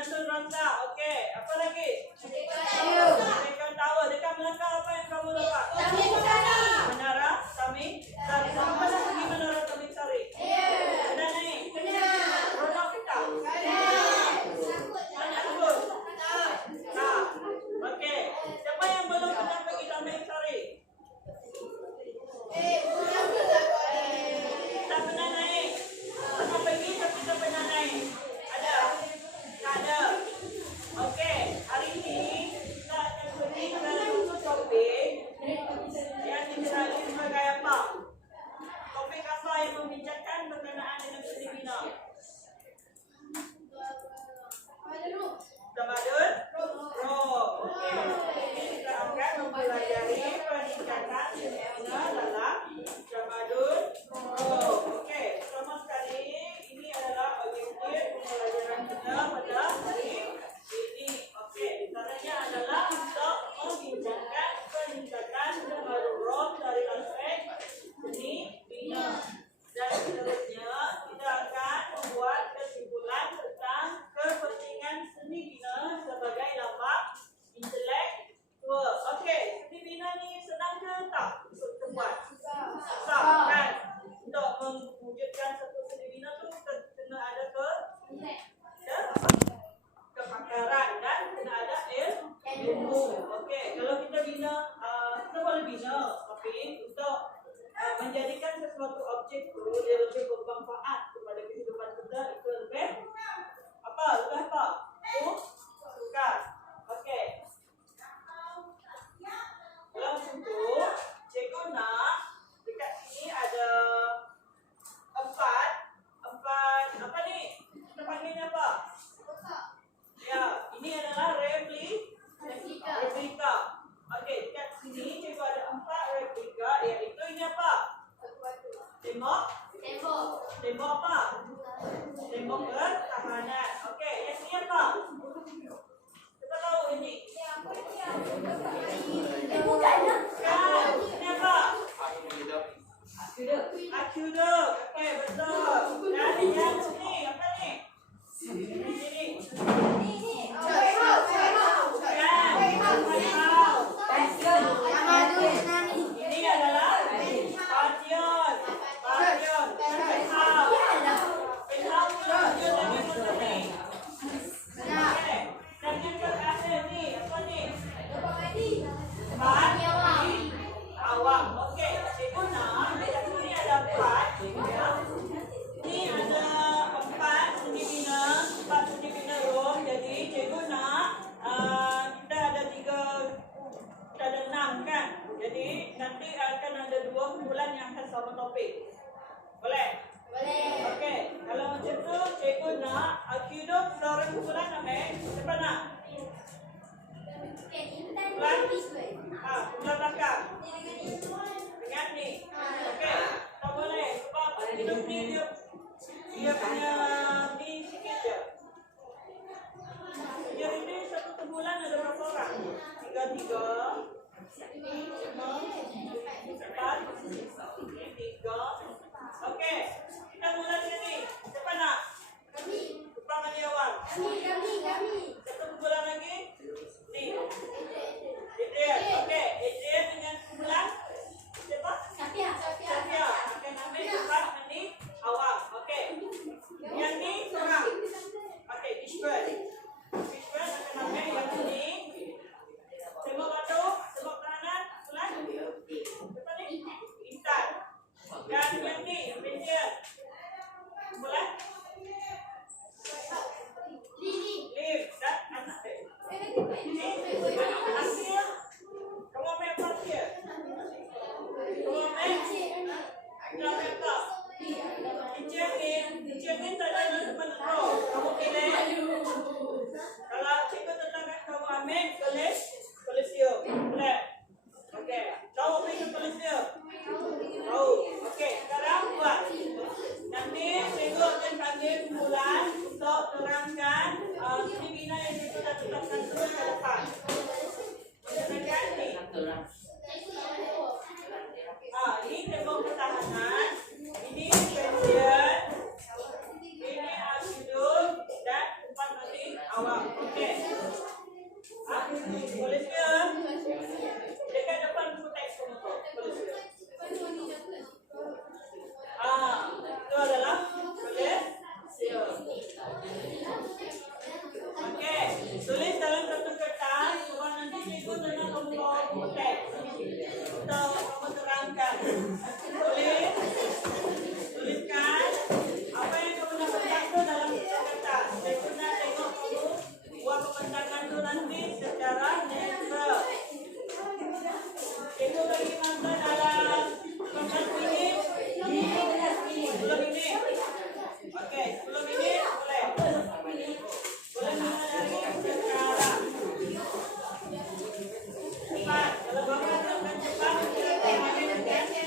Menyusun rangka. Oke, apa lagi? Dekan tahu. Dekan melangkah apa yang kamu dapat? Menara Tami Sari. Kamu pernah pergi Menara Tami Sari? Sudah naik? Roda kita? Banyak takut? Nah, oke. Siapa yang belum pernah pergi Tami Sari? Tak pernah naik. Pernah pergi tapi tak pernah naik. Ada? Tak ada. Oke, hari ini kita akan pergi ke satu topik yang dikenali sebagai apa? Topik apa yang membincangkan berkenaan dengan seni bina? Tamadun? Oke. Ini kita akan mempelajari peningkatan seni bina dalam tamadun. Oke, pertama sekali ini adalah objektif pembelajaran kita pada hari ini. Oke, caranya adalah untuk membincangkan peningkatan tamadun roh dari aspek seni bina. Dan seterusnya kita akan membuat kesimpulan tentang kepentingan seni bina sebagai lambang intelektual. Oke, seni bina ni senang ke tak untuk tempat? Susah kan? Untuk mewujudkan satu seni bina tu kena ada kepakaran dan kena ada ilmu. Okey, kalau kita bina, kita boleh bina, tapi untuk menjadikan sesuatu objek tu dia lebih bermanfaat kepada kehidupan kita, itu lebih apa? Lebih apa? Sukar. Okey. Kalau macam tu, cikgu nak dekat sini ada empat apa ni? Kita panggilnya apa? Ya, ini adalah replika. Okey, dekat sini cikgu ada 4 replika, iaitu ini apa? Tembok apa? Tembok pertahanan. Okey, yang ini apa? Kita tahu ini. Bukan. Ini apa? Aqueduct. Okey, betul. Dan yang sini apa ni? Sini. Ini adalah Partion. Dan yang terakhir ni apa ni? Awam. Okey, cikgu nak dekat sini ada 4. Ini ada 4 seni bina roh. Jadi cikgu nak kita ada 6 kan. Jadi nanti akan ada 2 kumpulan yang akan sama topik. Boleh? Okey, kalau macam tu cikgu nak aqueduct seorang kumpulan namanya siapa nak? Kumpulan belakang. Dengan ni. Okey, tak boleh sebab aqueduct ni dia punya ni sikit je. Jadi ini satu kumpulan ada berapa orang? 3, 4, 3. Okey, kita mula dengan ni. Siapa nak? Kupang ni awak. Satu kumpulan lagi. Ni. Adrian. Okey, Adrian dengan kumpulan siapa? Safia. Akan ambil kupang ni awak. Okey. Yang ni seorang. Okey, Ishwan akan ambil yang ni. Tembok batu, tembok kanan, kumpulan. Siapa ni? Intan. Dan yang ni, Benjen. Kumpulan? Liv dan anak dia. Ini hasil. Kamu ambil apa hasil? Kamu ambil apa? Benjen tak ada teman roh. Kamu pilih. Kalau cikgu tetapkan kamu ambil Kolosium. Boleh? Okey. Tahu apa itu Kolosium? Tahu. Okey, sekarang buat. Nanti cikgu akan panggil kumpulan untuk terangkan seni bina yang cikgu dah tetapkan terus ke depan. Mengenai ni. Ini tembok pertahanan. Ini pensiun. Ini aqueduct dan tempat mandi awam. Oke, sebelum ini boleh menari sekarang. Cepat, kalau Bapak akan cepat, kita tangannya dan cepat.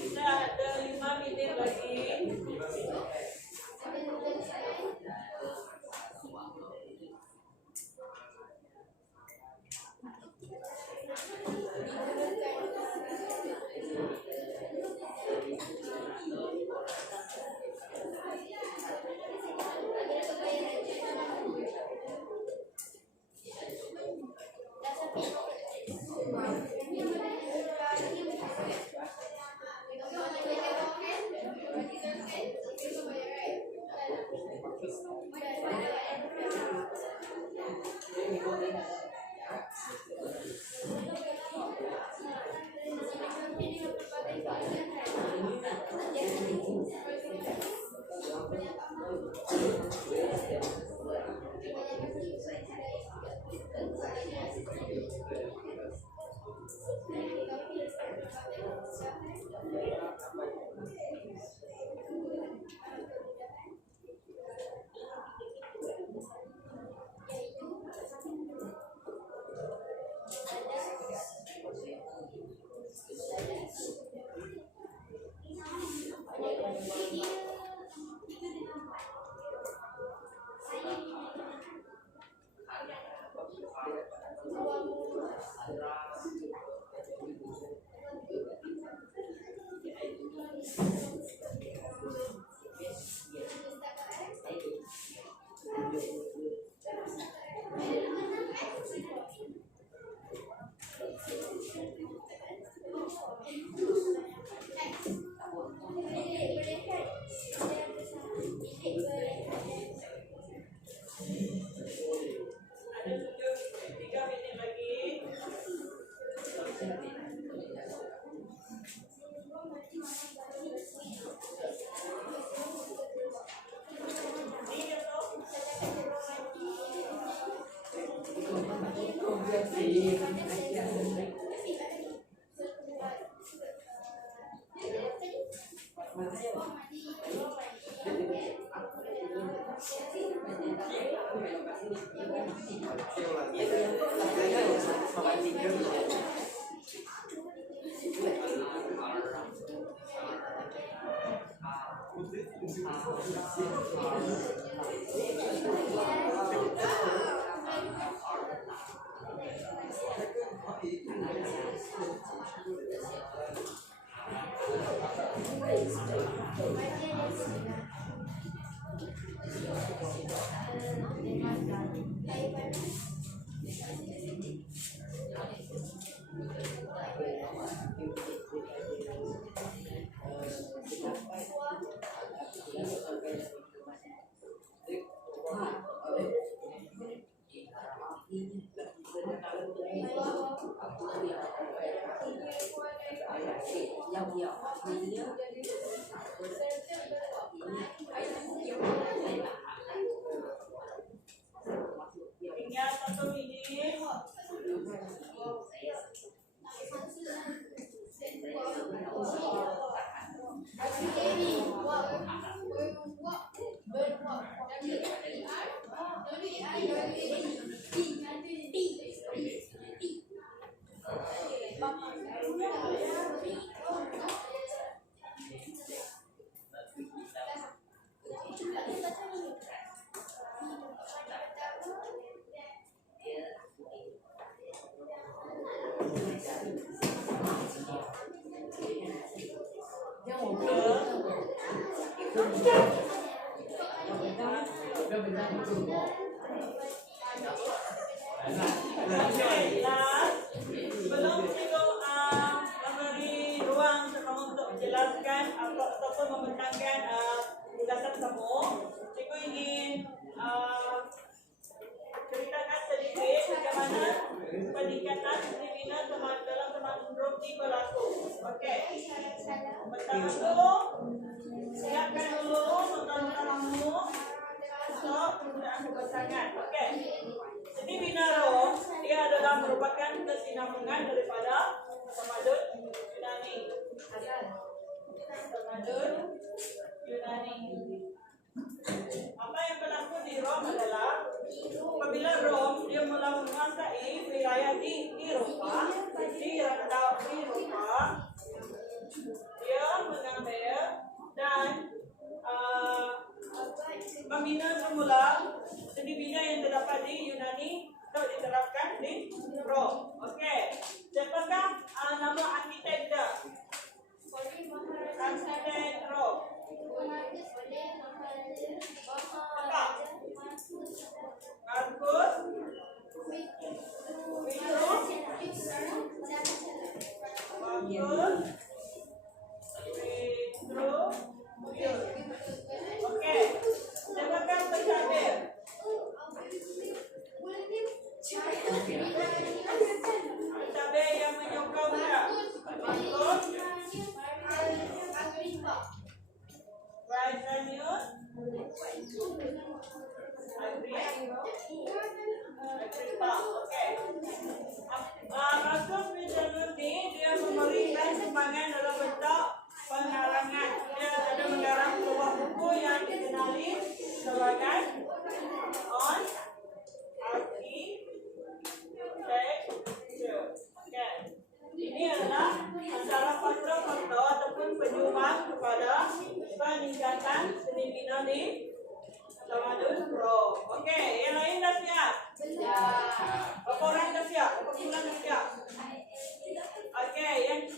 Kita ada 5 menit lagi. Tinggal 1 menit. Belum Cikgu memberi ruang untuk menjelaskan ataupun membentangkan ulasan kamu, Cikgu ingin ceritakan sedikit bagaimana peningkatan disiplin dalam teman grup di berlaku. Okey. Pertama dulu, siapkan dulu notam-notamu untuk penggunaan pasangan. Okey. Jadi Binaro dia adalah merupakan kesinambungan daripada tamadun Yunani. Tamadun Yunani. Apa yang berlaku di Rom adalah apabila Rom dia mula menguasai wilayah di Eropah, diterapkan di Pro. Oke, siapakah nama arsiteknya? Arsitek Pro. Apa? Markus Oke, siapakah pencabar? Pencabar yang menyokongnya. Markus Agrippa. Oke. Markus Piccianotti dia memberikan sumbangan dalam bentuk pengarangan. Dia ada mengarang sebuah buku yang dikenali sebagai On Architecture. Oke. Ini adalah antara faktor-faktor ataupun penyumbang kepada peningkatan stamina di Tamadun Pro. Oke, yang lain dah siap? Berapa orang dah siap? Berapa bulan dah siap? Oke, yang 4.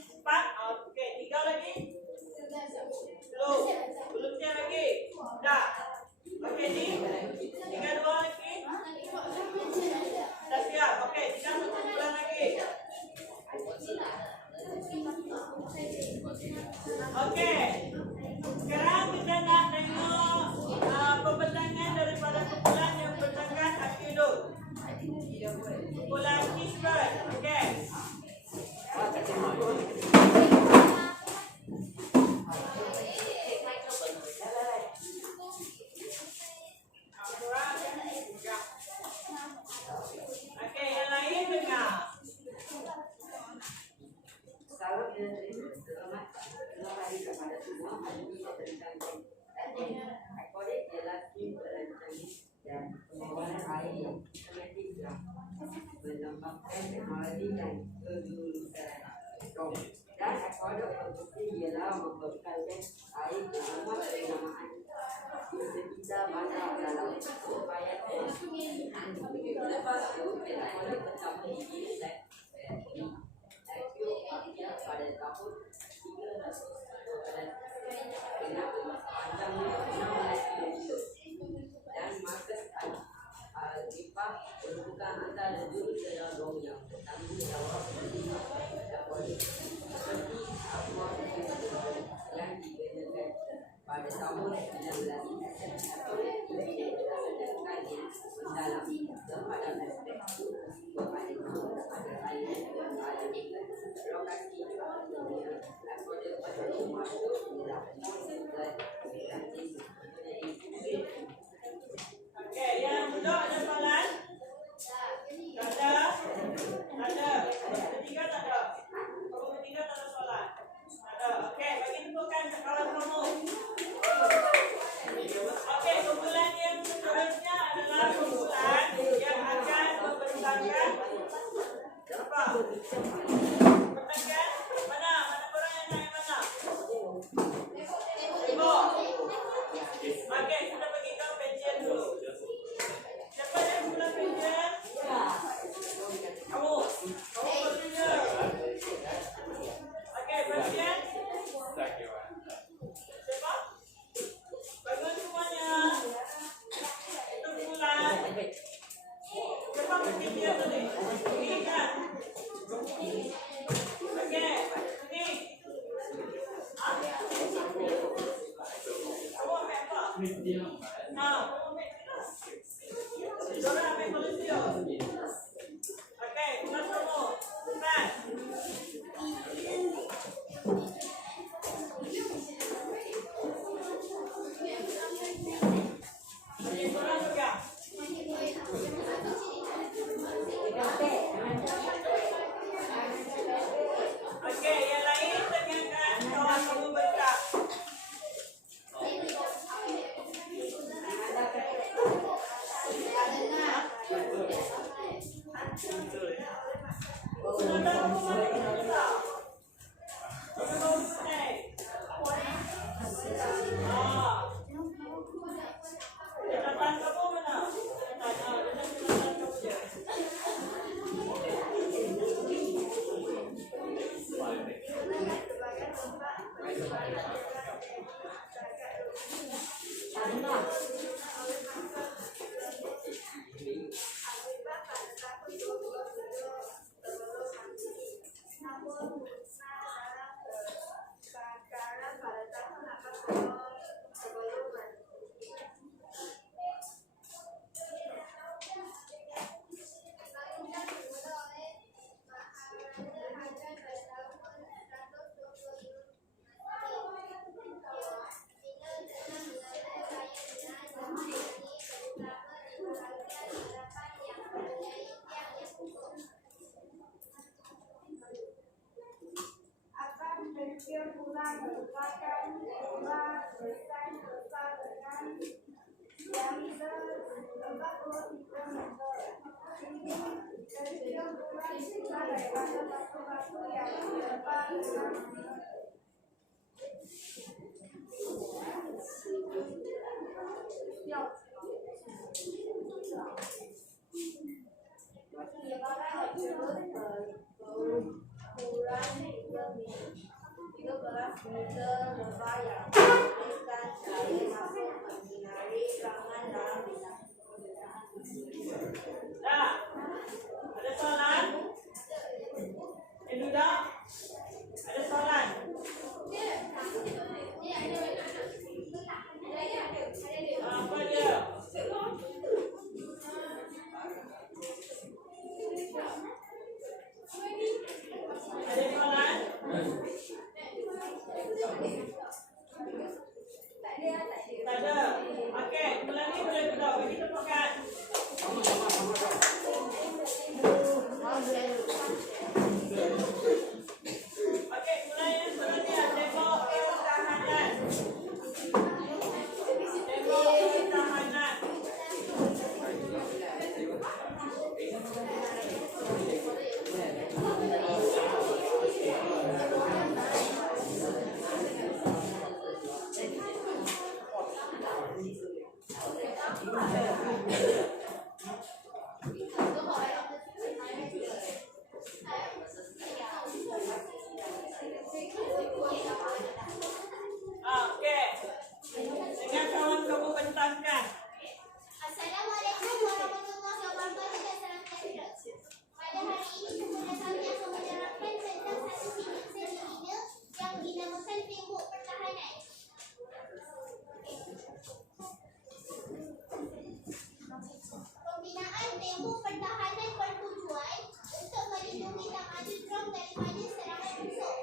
Oke, 3 lagi. Belum siap lagi. Dah. Oke, ni 3, 2 lagi. Dah siap. Oke, tinggal 1 bulan lagi. Oke. Sekarang kita nak tengok pembentangan daripada kumpulan yang bertengah akidul. Kumpulan Kisban. Oke. Oke, yang lain dengar. Selamat hari kepada semua. Hari ini saya berikan akodik ialah tim perancangan dan pengeluaran air yang otomatik telah mengembangkan teknologi dan kelulusan. Dan akodik penting ialah membekalkan air ke rumah penamaan sekitar bandar dalam supaya lepas itu akodik tetap berdiri dan pada tahun 300 dan Markus Agrippa merupakan antara juruselalu yang bertanggung jawab seperti apa yang digenerkan pada tahun 1900 ini sedangkannya mendalam kepada aspek kepada air lokasi Oke, yang duduk ada soalan? Tak ada? Tak ada. Ketiga tak ada? Ketiga tak ada soalan? Tak ada. Oke, bagi tentukan kepala kamu. Oke, kumpulan yang seterusnya adalah kumpulan yang akan membentangkan apa? Bentangkan? Mana? Mana korang yang naik mana? Tengok. Oke, kita bagi kau pensiun dulu. Siapa yang mula pensiun? Kamu. Kamu pensiun. Oke, pensiun. Siapa? Bangun semuanya. Itu bulan. Siapa pensiun tadi? Ini kan? Oke, ini. Kamu ambil apa? Nah, kamu ambil kelas. Diorang ambil volunteer. Oke, kelas kamu. Cepat. Oke, korang juga. Oke, yang lain tanyakan kawan kamu bentak. Sekarang pada tahun apa sebelum akan pensiun pula merupakan jumlah besar dengan diameter 43 meter. Pensiun pula dibuka daripada batu-batu yang terletak dalam meter lebah yang mengalirkan cair masuk menyinari ruangan dalam bidang. Dah. Ada soalan? Duduk. Ada soalan? Apa dia? Ada soalan? Tak ada. Okey, bulan ni boleh duduk. Bagi tepukan. Okey, mulai yang seterusnya. Tengok pertahanan. Tengok pertahanan. Okey. Dengan kawan kamu bentangkan. Assalamualaikum warahmatullahi wabarakatuh. Pada hari ini kemudian kami akan menerangkan tentang satu bidang sederhana yang dinamakan tembok pertahanan. Pembinaan tembok pertahanan bertujuan untuk melindungi tamadun drum daripada serangan musuh.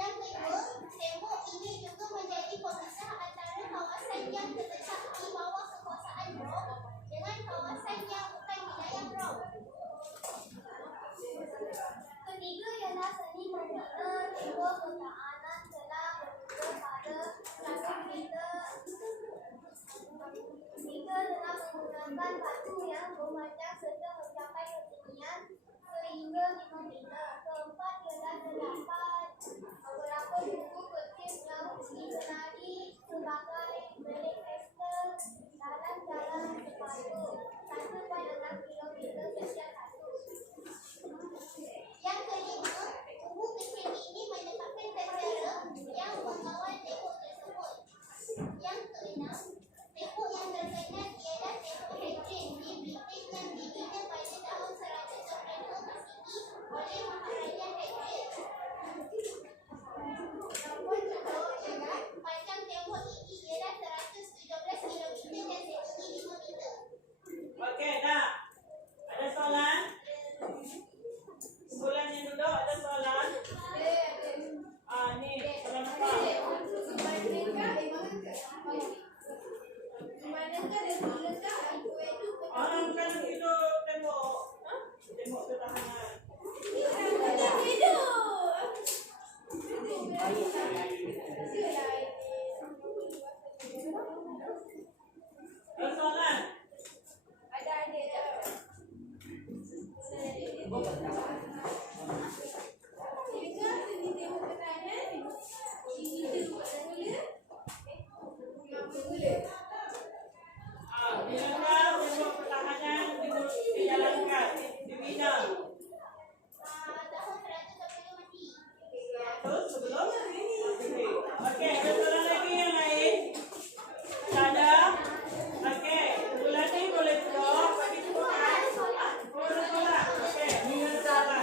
Yang kedua, tembok ini juga menjadi pemisah antara kawasan yang terletak di bawah kekuasaan drum dengan kawasan yang bukan wilayah drum. Ketiga ialah seni membina tembok pertahanan telah bermula pada zaman kita. Kita telah menggunakan batu yang memanjang serta mencapai ketinggian sehingga 5 meter. Keempat ialah terdapat beberapa buku kecil yang dikenali sebagai belik tester dalam jalan sepatu 1.6 kilometer setiap satu. Yang kelima, buku kecil ini menyebabkan tentera yang mengawal tembok tersebut. Yang keenam, tembok yang terkenal ialah tembok Hadrian di Britain yang dibina pada tahun 122 Masehi oleh Maharaja Hadrian. Nombor 10 ialah panjang tembok ini ialah 117 km dan setinggi 5 meter. Okey, dah. Ada soalan? Bulan yang duduk ada soalan? Ni soalan apa? Orang kan hidup tembok. Tembok pertahanan. Ada soalan? Bilakah tembok pertahanan dijalankan, dibina? Tahun 100 sebelum mati. Terus sebelum? Okey, ada soalan lagi yang lain? Tak ada? Okey, bulan ni boleh duduk. Bagi tepukan. Boleh soalan? Okey, ni soalan.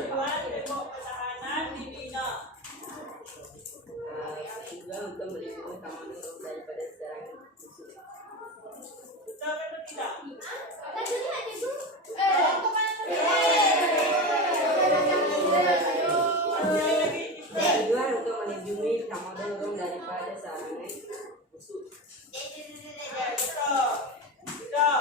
tujuan tembok pertahanan dibina. Juga untuk melindungi tamadun daripada serangan musuh. Betul atau tidak? Tadi ni ada tu. Sekali lagi. Tujuan untuk melindungi tamadun daripada serangan musuh. Betul. Betul.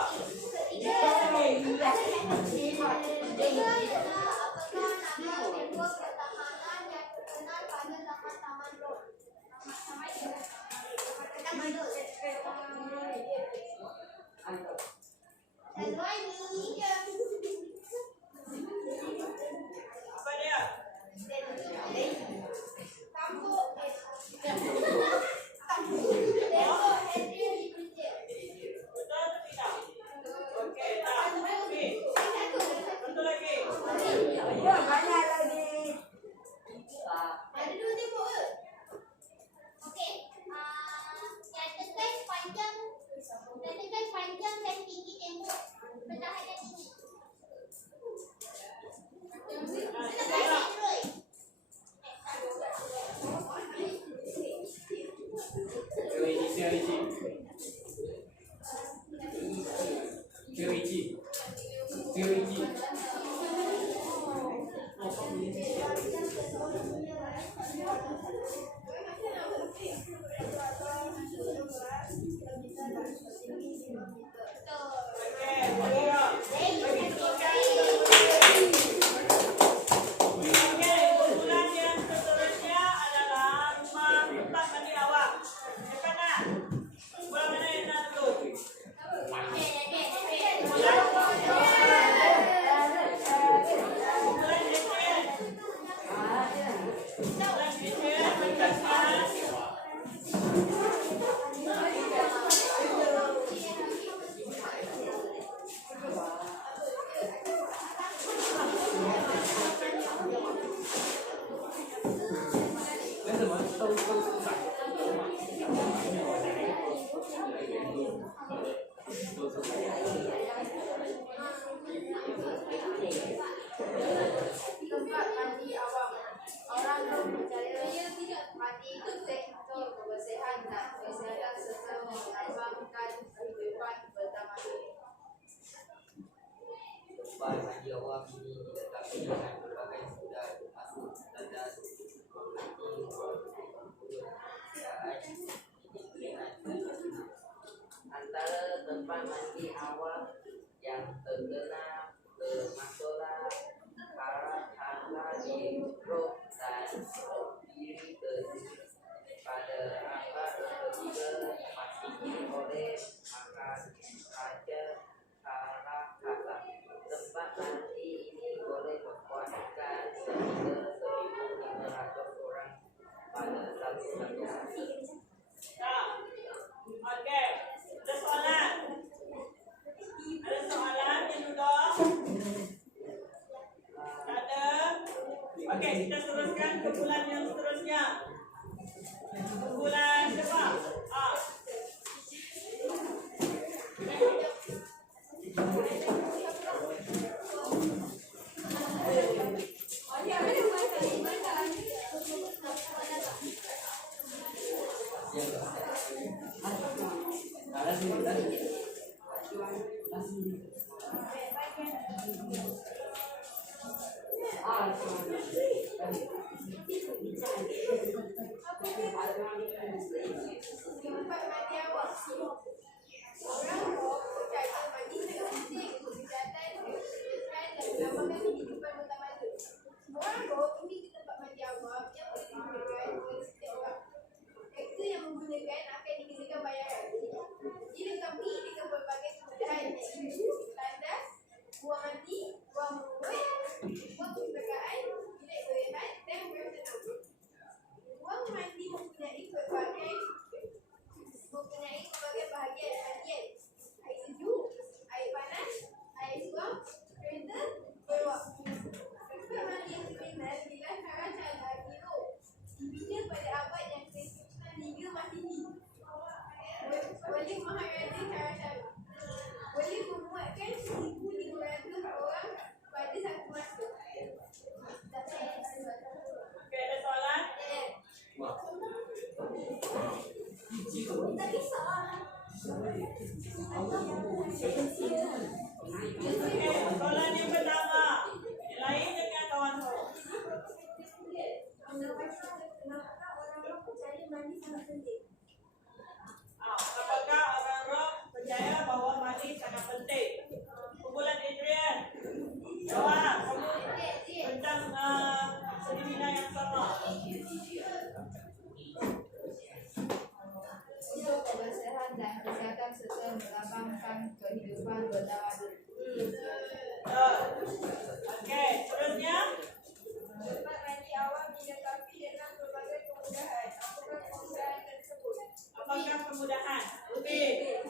Tiga ialah apakah nama tembok pertahanan yang terkenal pada taman-taman road? Taman road. Antara Sesuai bunyi je. Apa dia? Kampung. Tembok Henry Bridget. Betul atau tidak? Okey, dah. Okey. Betul lagi. ya banyak lagi. Ada dua tembok ke? Okey. Nyatakan panjang dan tinggi tembok pertahanan ini. Silakan Roy. Okey, boleh. Bagi teruskan. Okey, kumpulan yang seterusnya adalah rumah tempat mandi awak. Siapa nak? Kumpulan mana yang nak dulu? Kumpulan Etienne. Kumpulan Etienne menjelaskan. Tempat mandi awam. Orang percaya mandi itu sektor kebersihan dan kesihatan serta melambangkan kehidupan bertamadun. Tempat mandi awam ini dilengkapi dengan berbagai sudah termasuk standar antara tempat mandi awam yang terkena bermasalah harga di Rome dan diri tersebut pada abad ketiga Masehi oleh makan Raja Karakata. Tempat mandi ini boleh memuaskan sehingga 1,500 orang pada satu hari. Dah. Okey. Ada soalan? Ada soalan yang duduk? Tak ada? Okey, kita teruskan ke bulan yang seterusnya. Bulan siapa? Tempat mandi awam. Orang Rom percaya mandi sangat penting untuk kesihatan, kebersihan dan melambangkan kehidupan bertamadun. Orang Rom ingin ke tempat mandi awam yang boleh digunakan oleh setiap orang. Aktor yang menggunakan akan dikenakan bayaran. Dilengkapi dengan berbagai kemudahan iaitu tandas, buang mandi, buang mulut, buang perpustakaan, bilik berehat dan bersenam. Ruang mandi mempunyai pelbagai bahagian mandian: air sejuk, air panas, air suam, kereta, beruap. Okey, soalan yang pertama. Yang lain dengan kawan tu. Kenapa orang percaya mandi sangat penting? Apakah orang-orang percaya bahawa mandi sangat penting? Kumpulan Adrian. Jawab. Kamu tentang sedimina yang sama. Untuk kebersihan dan kesehatan serta melambangkan kehidupan bertamadun. Okey, seterusnya. Tempat mandi awam dilengkapi dengan berbagai kemudahan. Apakah kemudahan tersebut? Apakah kemudahan? Okey.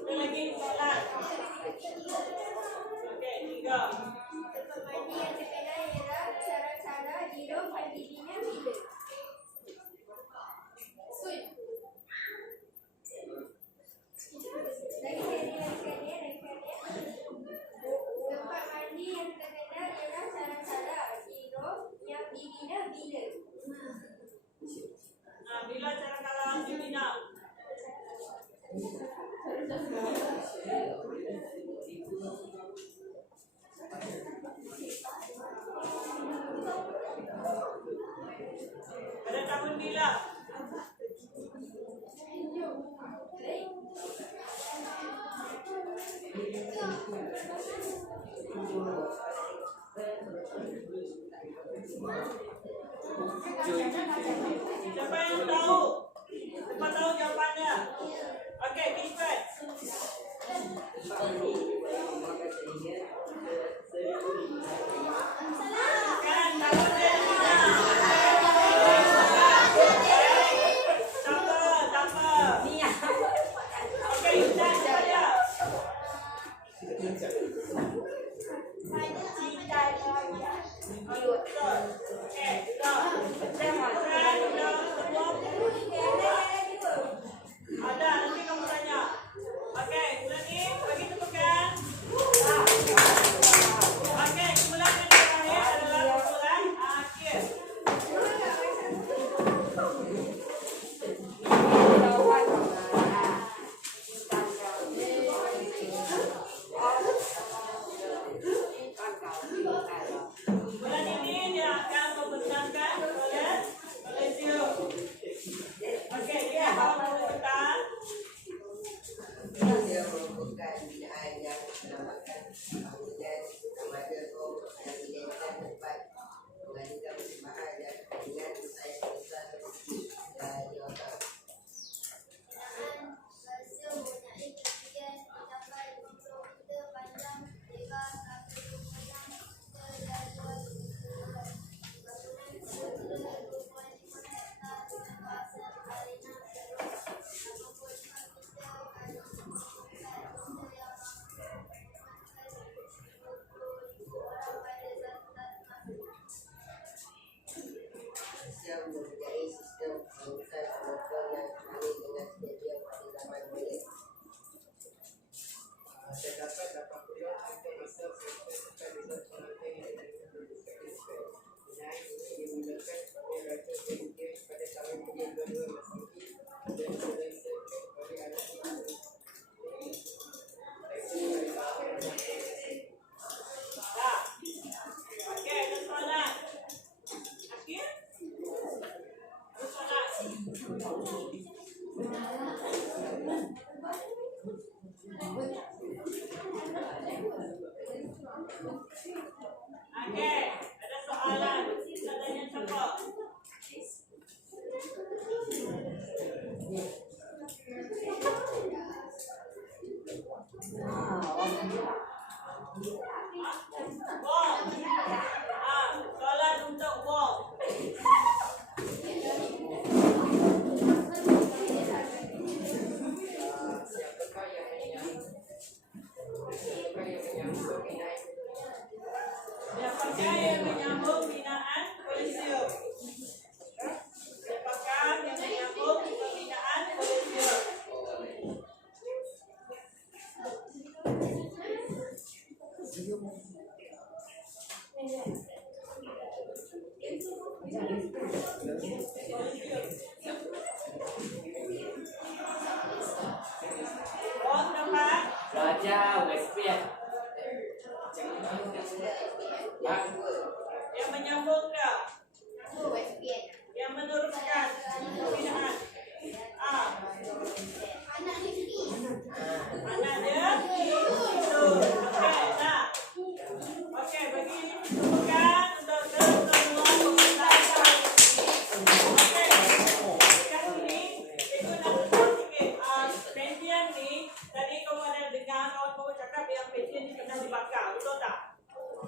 Ada lagi soalan. Okey, 3. Tempat mandi yang terkenal ialah cara-cara hidup mandirinya bila? Sun. Tempat mandi yang terkenal ialah cara-cara hidup yang dibina bila? Bila cara kalah dibina? Pada tahun bila? Siapa yang tahu? Siapa tahu jawapannya? Okey, Kismet. Kan, tahun dia dibina. Tak apa. Okey, Ustaz saya. Okey, ada, nanti kamu tanya. Okey, ulangi, bagi tepukan. Okey, kumpulan yang terakhir adalah kumpulan akhir. Bulan ini dia akan membentangkan oleh Malaysia. Okey, dia akan membentang. Dia merupakan binaan yang menambahkan kemudian remaja kaum yang menjadikan tempat mengajukan persembahan dan dengan saya besar dan jawatan. Bahasa mempunyai ketinggian mencapai 50 meter, panjang, lebar 1,6 meter dan luas 2,5 hektar dengan kawasan arena seluas 85 meter dan 9 meter yang mampu menampung 20,000 orang pada satu masa. Malaysia mempunyai sistem pengurusan penonton yang kembali dengan sedia pada zaman moden. Terdapat 80 contoh masa serta result penonton yang dilakukan binaan ini dimulakan oleh Raja Belgia pada tahun 2022 Masehi dan diselesaikan oleh anak ini. Dah. Okey, ada soalan. Akhir? Ada soalan? Okey, ada soalan. Kita tanya siapa? Wong. Soalan untuk Wong. Siapakah yang menyambung binaan? Siapakah yang menyambung binaan Oh, tempat Raja Westfield. yang menyambung dah, Westfield. yang meneruskan pembinaan. Anak Rizky. Anak dia itu. Okey, nah. Okey, bagi ini bukan untuk semua pembelajaran. Okey. Sekarang ni, cikgu nak tahu sikit. Pensiun ni, tadi kamu ada dengar kawan kamu cakap yang pensiun ni kena dibakar, betul tak?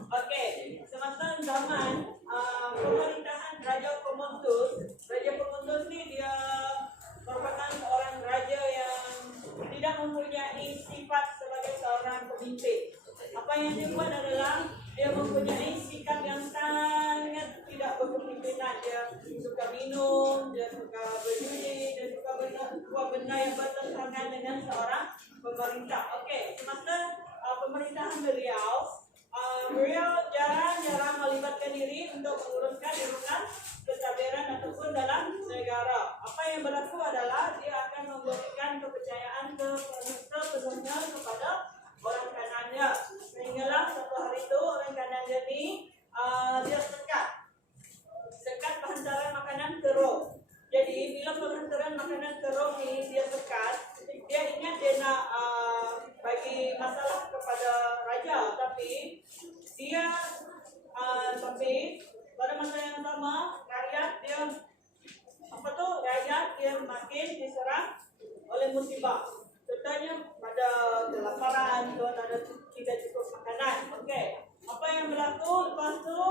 Okey, semasa zaman pemerintahan Raja Komontus ni dia merupakan seorang raja yang tidak mempunyai sifat sebagai seorang pemimpin. Apa yang dia buat adalah dia mempunyai sikap yang sangat tidak berkepimpinan. Dia suka minum, dia suka berjudi, dia suka buat benda yang bertentangan dengan seorang pemerintah. Okey, semasa pemerintahan beliau jarang melibatkan diri untuk menguruskan urusan pentadbiran ataupun dalam negara. Apa yang berlaku adalah dia akan memberikan kepercayaan sepenuhnya kepada orang kanannya. Sehinggalah satu hari itu orang kanannya ni dia sekat penghantaran makanan teruk. Jadi bila penghantaran makanan teruk ni dia sekat, dia ingat dia nak bagi masalah kepada raja, tapi pada masa yang sama rakyat dia makin diserang oleh musibah. Contohnya pada kelaparan, tidak cukup makanan. Okey, apa yang berlaku lepas tu?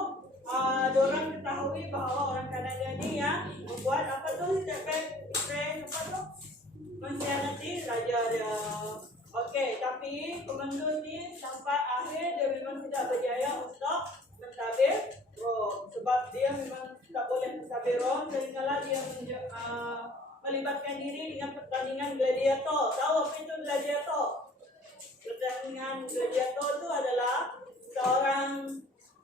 Diorang ketahui bahawa orang Kanada ni yang membuat mengkhianati raja dia. Okey, tapi komando ni sampai akhir dia memang tidak berjaya untuk mentadbir Rom, sebab dia memang tak boleh mentadbir Rom, sehinggalah dia melibatkan diri dengan pertandingan gladiator. Tahu apa itu gladiator? Pertandingan gladiator itu adalah seorang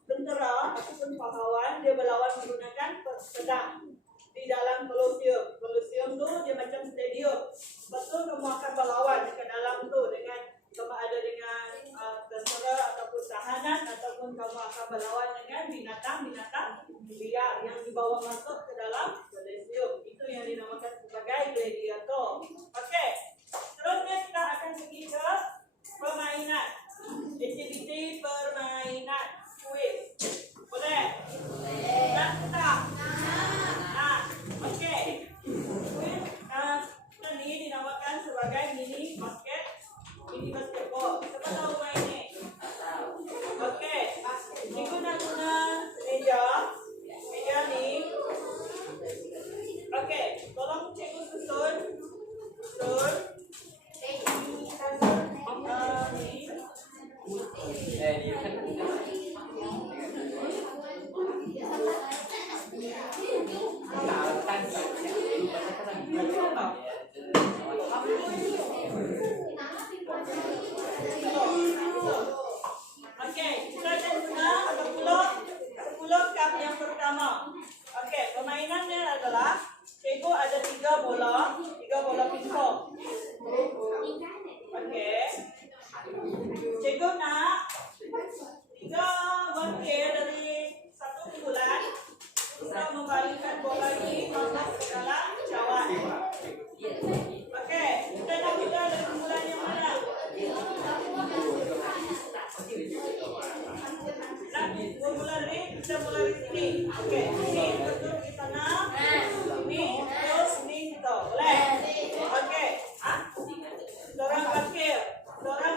tentera ataupun pahlawan, dia berlawan menggunakan pedang di dalam kolosium. Kolosium tu dia macam stadium. Lepas tu kamu akan berlawan ke dalam tu dengan sama ada dengan tentera ataupun tahanan, ataupun kamu akan berlawan dengan binatang-binatang liar yang dibawa masuk ke dalam kolosium. Itu yang dinamakan sebagai gladiator. Okey. Seterusnya kita akan pergi ke permainan. Aktiviti permainan. Kuis. Boleh? Tak? Tak? Okey. Kuis kita ni dinamakan sebagai mini basketball. Siapa tahu main ni? Okey. Cikgu nak guna meja ni. Okey. Tolong cikgu susun. Okey, kita akan guna 10 cup yang pertama. Okey, permainannya adalah cikgu ada 3 bola pingpong. Okey. Cikgu nak 3 wakil dari 1 kumpulan untuk membalikkan bola ini masuk ke dalam cawan. Okey, kita nak buka dari kumpulan yang mana? Kita mulai di sini. Okey, ini betul di sana. Ini terus ini gitu. Boleh? Okey. Seorang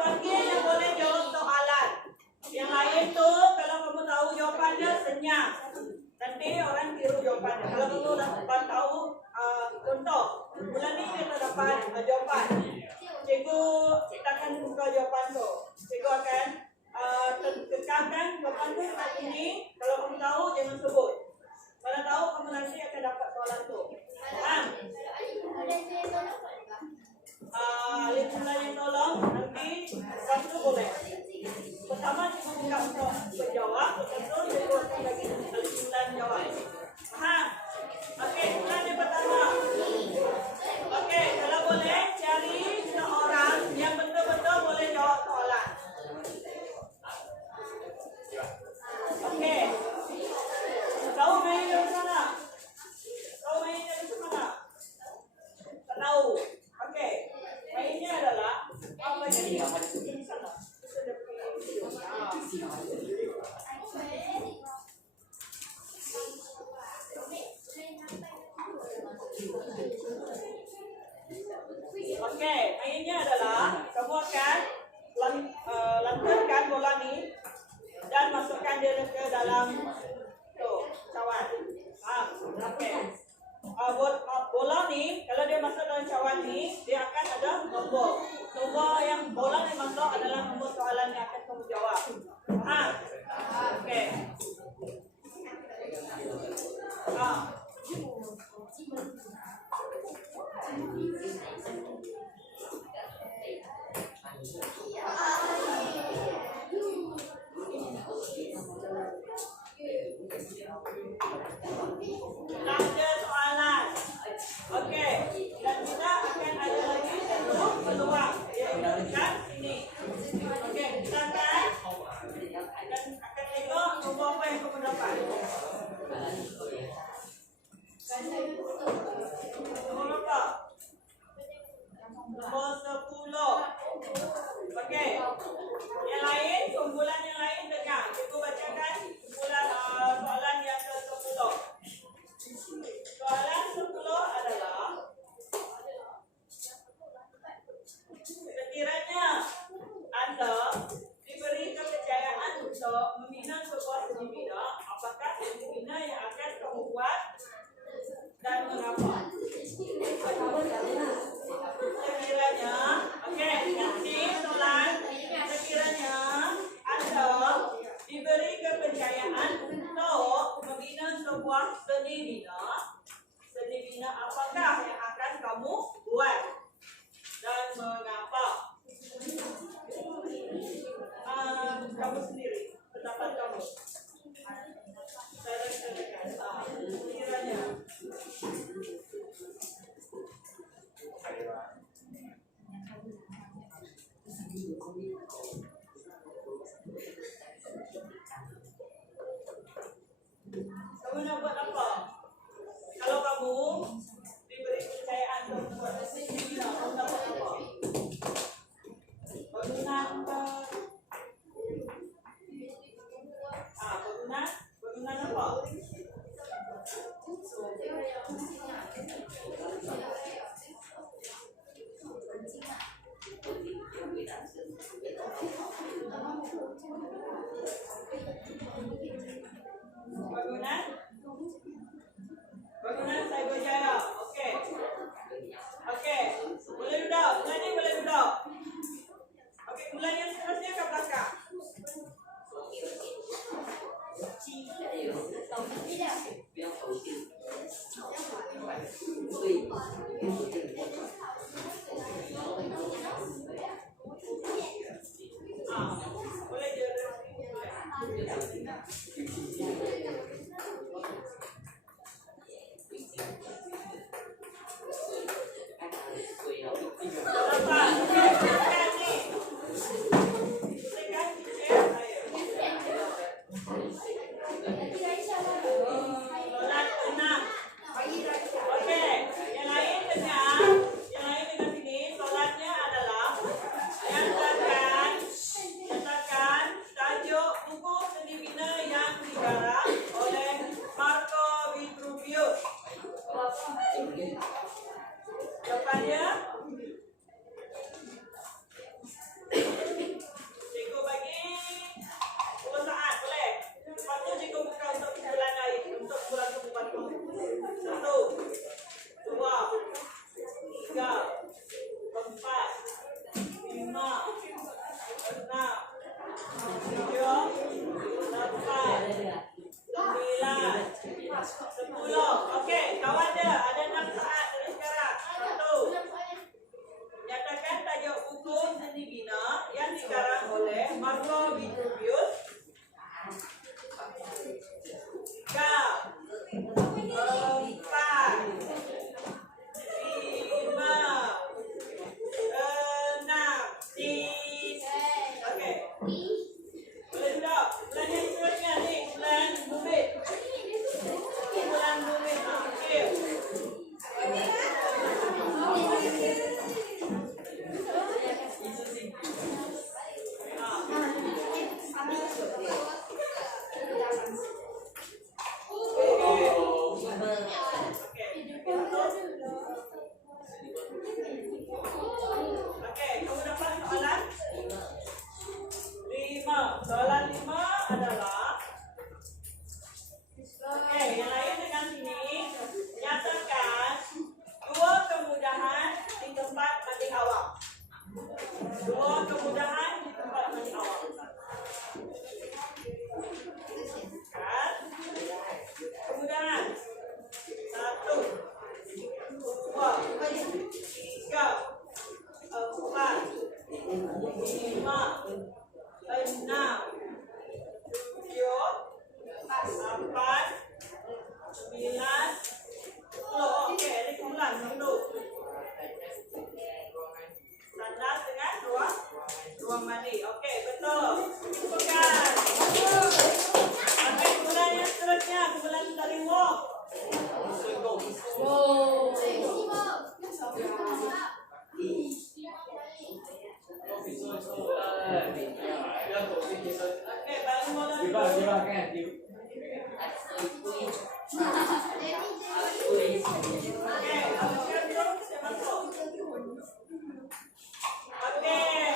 wakil yang boleh jawab soalan. Yang lain tu kalau kamu tahu jawapannya senyap. Nanti orang tiru jawapannya. Kalau kamu dapat tahu contoh, bulan ni kita dapat jawapan. Cikgu kita akan buka jawapan tu. Cikgu akan tekankan jawapan tu saat ini. Kalau kamu tahu jangan sebut. Kalau tahu kamu nanti akan dapat soalan tu. Faham? Alif yang tolong nanti satu boleh. Pertama cikgu bola memang lo adalah nomor soalan yang akan kamu jawab. Oke. Ada soalan. Oke. Dan kita akan ada lagi satu peluang. Kan ini. Oke, kita akan tengok nombor apa yang kamu dapat. Nombor berapa? Nombor 10. Oke. Yang lain, kumpulan yang lain dengar. Cikgu bacakan kumpulan soalan yang ke-10. Soalan 10 adalah sekiranya Anda diberi kepercayaan untuk membina sebuah seni bina, apakah seni bina yang akan kamu buat dan mengapa? Sekiranya, oke, nanti soalan, sekiranya Anda diberi kepercayaan untuk membina sebuah seni bina apakah yang akan kamu buat dan mengapa? Kamu sendiri, pendapat kamu. Saya sekiranya. Kamu nak buat apa? Kalau kamu diberi kepercayaan untuk buat seni bina, kamu nak buat apa? Bangunan ke? Bangunan apa? Bangunan Saibajaya. Okey. Boleh duduk. Bulan ni boleh duduk. Okey, bulan yang seterusnya ke belakang. Boleh je. Jawapannya cikgu bagi 10 saat, boleh? Lepas tu cikgu buka untuk bulan lain, untuk bulan keempat. 1, 2, 3, 4, 5, 6, 7, 8, 9, 10. Okey, kawan dia ada 6 saat dari sekarang. 1. Nyatakan tajuk buku seni bina yang dikarang oleh Marco Vitruvius. 3, 4, 5, 6, okey. Boleh duduk. Bulan yang seterusnya ni, bulan Mubin. Bulan Mubin. Okey. kemudahan di tempat mandi awak. Kan? Kemudahan. 1, 2, 3, 4, 5, 6, 7, 8, 9, 10. Okey, ada 9 dulu. Tandas dengan ruang mandi. Okey, betul. Bukan. Okey, kumpulan yang seterusnya, kumpulan dari walk. Okey, bagi bola dulu. Okey, kalau dulu saya masuk. Okey.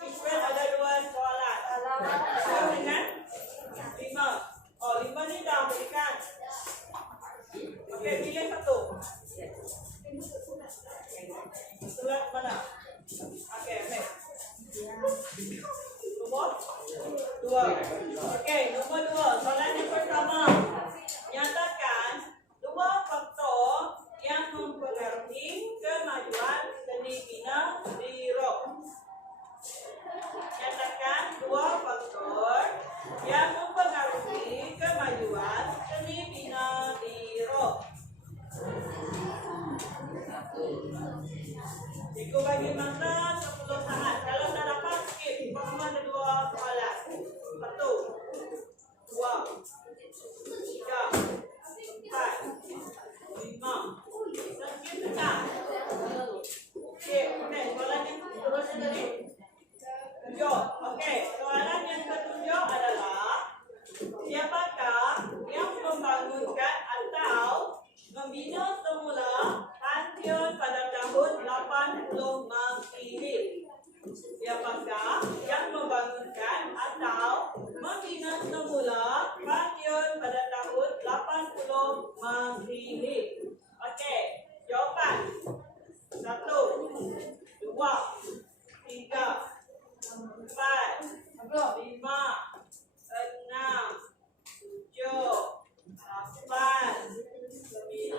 Sequel ada 2 soalan. 2 dengan 5. Oh, 5 ni dah berikan. Okey, pilih satu. Surat mana? Okey, ambil. Nombor 2. Okey, nombor 2. Soalan yang pertama. Nyatakan 2 faktor yang mempengaruhi kemajuan seni bina di Rock. Nyatakan 2 faktor yang mempengaruhi kemajuan seni bina di Rock. Cikgu bagi masa 10 saat. Kalau tak dapat, skip. Pertama ada 2 soalan. 1, 2, 3, 4, 5. Skip tak? Skip. Okey, soalan yang seterusnya tadi. 7. Okey, soalan yang ketujuh adalah siapakah yang membangunkan atau membina semula pantheon pada tahun 80 Masehi? Siapakah yang membangunkan atau membina semula pantheon pada tahun 80 Masehi? Okey, jawapan. 1, 2, 3, 4, 5, 6, 7, 8, 9,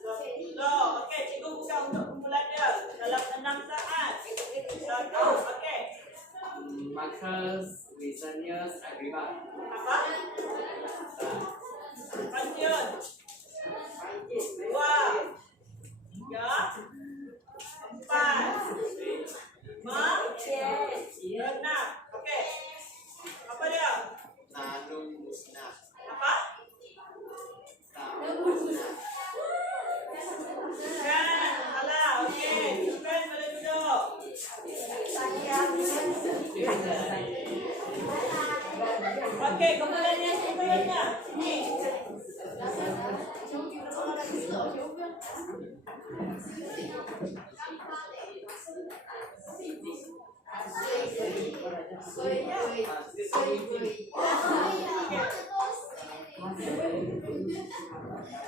10. Okey, cikgu buka untuk kumpulan dia dalam 6 saat. 1. Okey. Marcus, Wisanius, Agrippa. Apa? Pantheon. 2, 3, 4, 5, 6. Okey. Apa dia? Nanung musnah. Apa? Nanung musnah. Kan? Salah. Okey. Children boleh duduk. Okey, kumpulan yang seterusnya. Ni.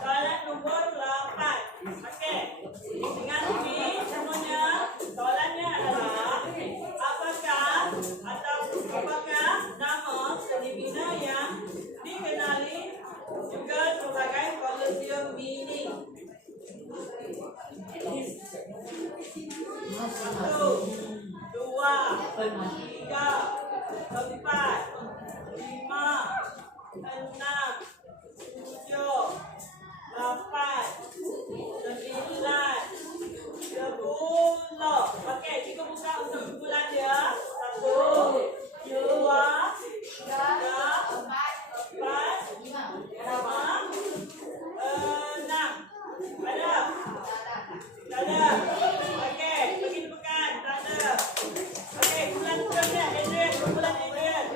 Soalan nombor 8. Okey. Dengan ini semuanya soalannya adalah apakah nama seni bina yang dikenali juga sebagai Colosseum Mini? 1, 2, 3, 4, 5, 6, 7, 8, 9, 10. Okey, cikgu buka untuk kumpulan dia. 1, 2, 3, 4, 5, 6. Ada? Tak ada. Okey, pergi bukan. Tak ada. Okey, kumpulan seterusnya. Adrian, kumpulan Adrian.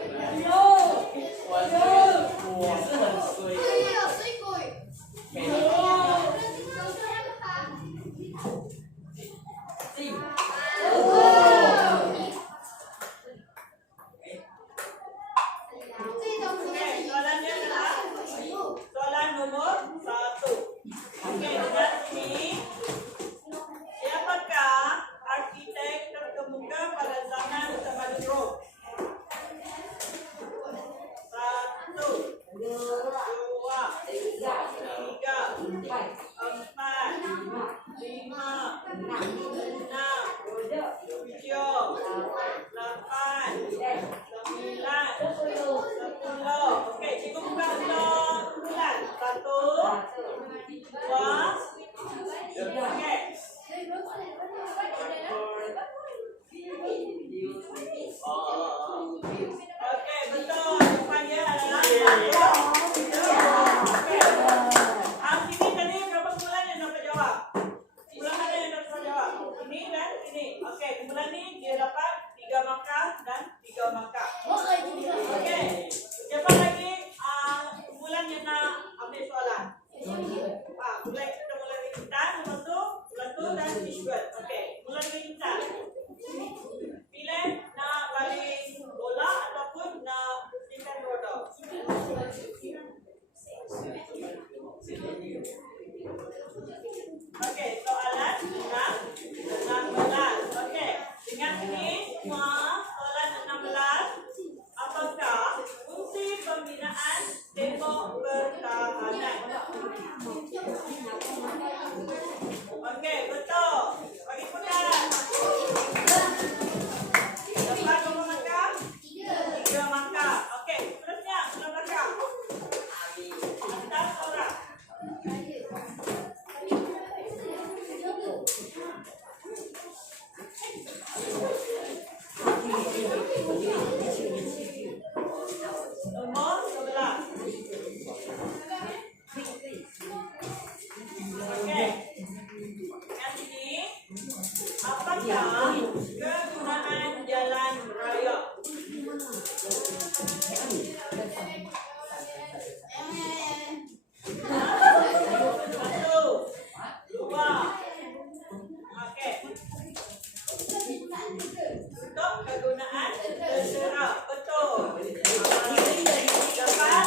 semua, soalan 16. Apakah fungsi pembinaan tembok pertahanan? Okey, betul. Bagi pekan. Dapat berapa markah? 3 markah. Okey, seterusnya sebelah belakang. Atas orang. Nombor 11. Okey. Yang ini, apakah kegunaan jalan raya? Satu, dua. Okey. Untuk kegunaan terserah. Betul. Dapat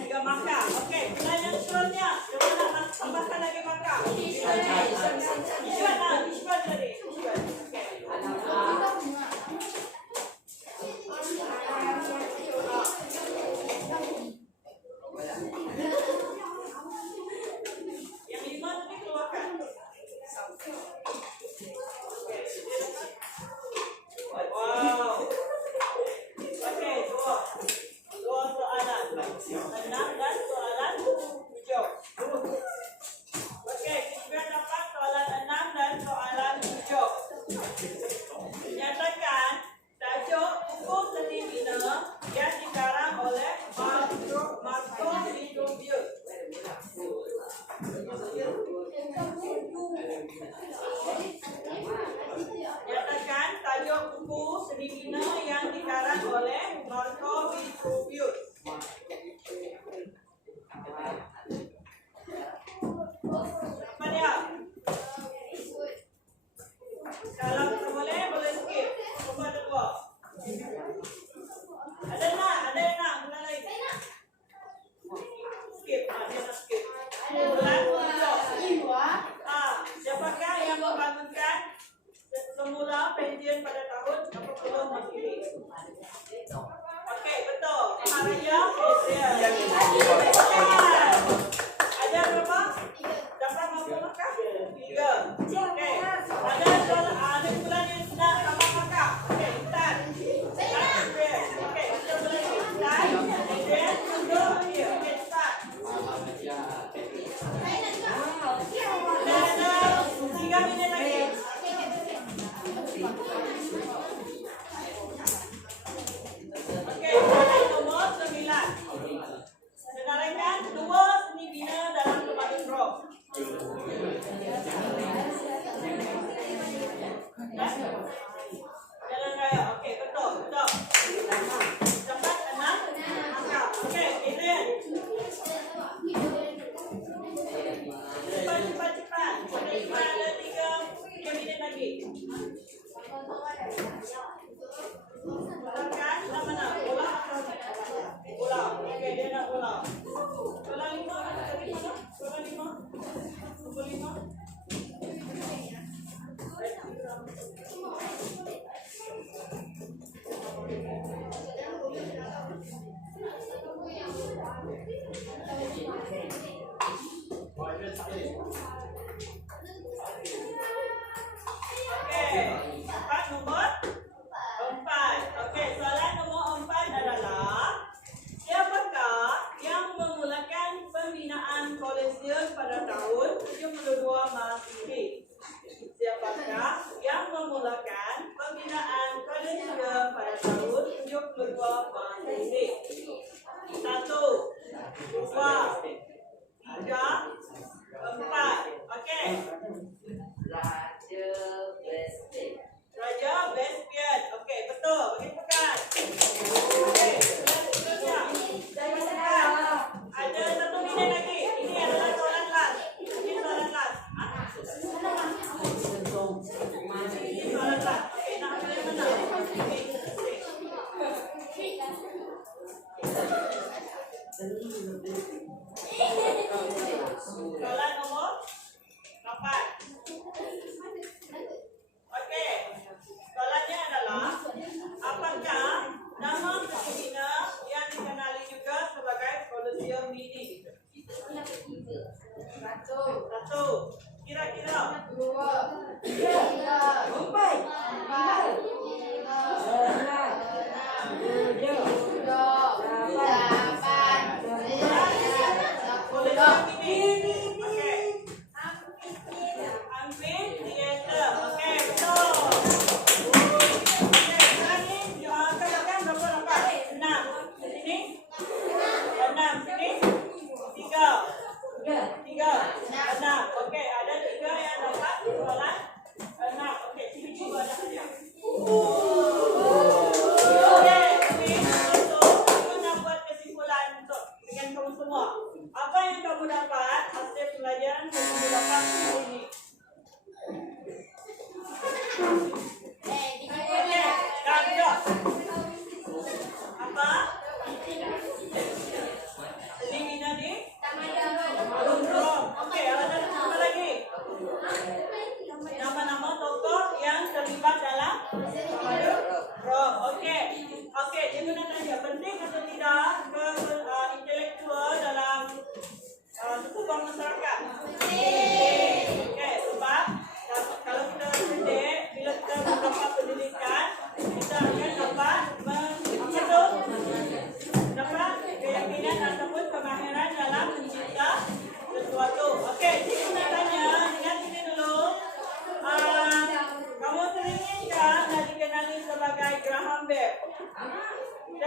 3 markah. Okey, pertanyaan yang seterusnya. Cuba nak tambahkan lagi markah. Ishwan tadi. Ishwan. Okey. Yang 5 tadi keluarkan. Wow. Okey, dua soalan. 6 dan soalan 7. Okey, kita dapat soalan 6 dan soalan 7. Nyatakan tajuk buku seni bina yang dikarang oleh Marco Vitruvius. Nyatakan tajuk buku seni bina yang dikarang oleh Marco Vitruvius. Apa dia? Kalau tak boleh, boleh skip. Cuba ada 2. Ada nak? Ada yang nak? Bulan lain? Skip. Dia nak skip. Bulan 7. Siapakah yang membangunkan semula pensiun pada tahun 80 Masehi? Okey, betul. Maharia Adrian. Ada berapa? Dapat berapa markah? 3. Okey. Ada bulan yang nak tambah markah. Okey, Intan. Okey, kita boleh Intan. Adrian, Tunggu. Okey, start. Ada 3 minit lagi. Okey, soalan nomor 9. Senarai dua seni bina dalam Tamadun Rock. Jalan raya. Okey, betul. Dapat 6 markah. Okey, Adrian. Cepat. Ada 3 minit lagi.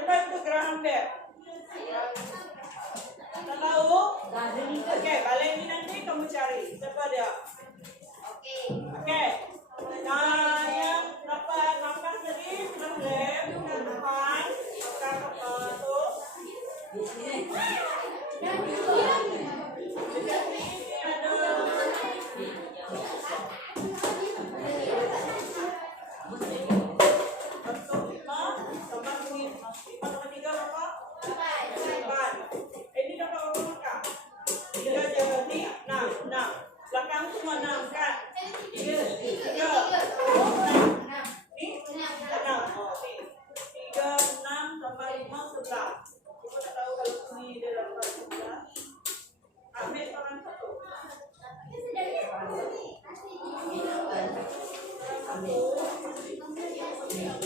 Siapa itu Graham Bell? Tak tahu? Oke, kali ini nanti kamu cari. Siapa dia? Oke. Nah, yang dapat makan tadi berlem dan depan, makan kepala tuh. Belakang semua 6 kan? 3. Oh, 6. Ini 6. Oh, ini 3, 6 tambah 5, 11. Kita tak tahu kalau ini dia dapat 11. Ambil orang satu. Orang satu.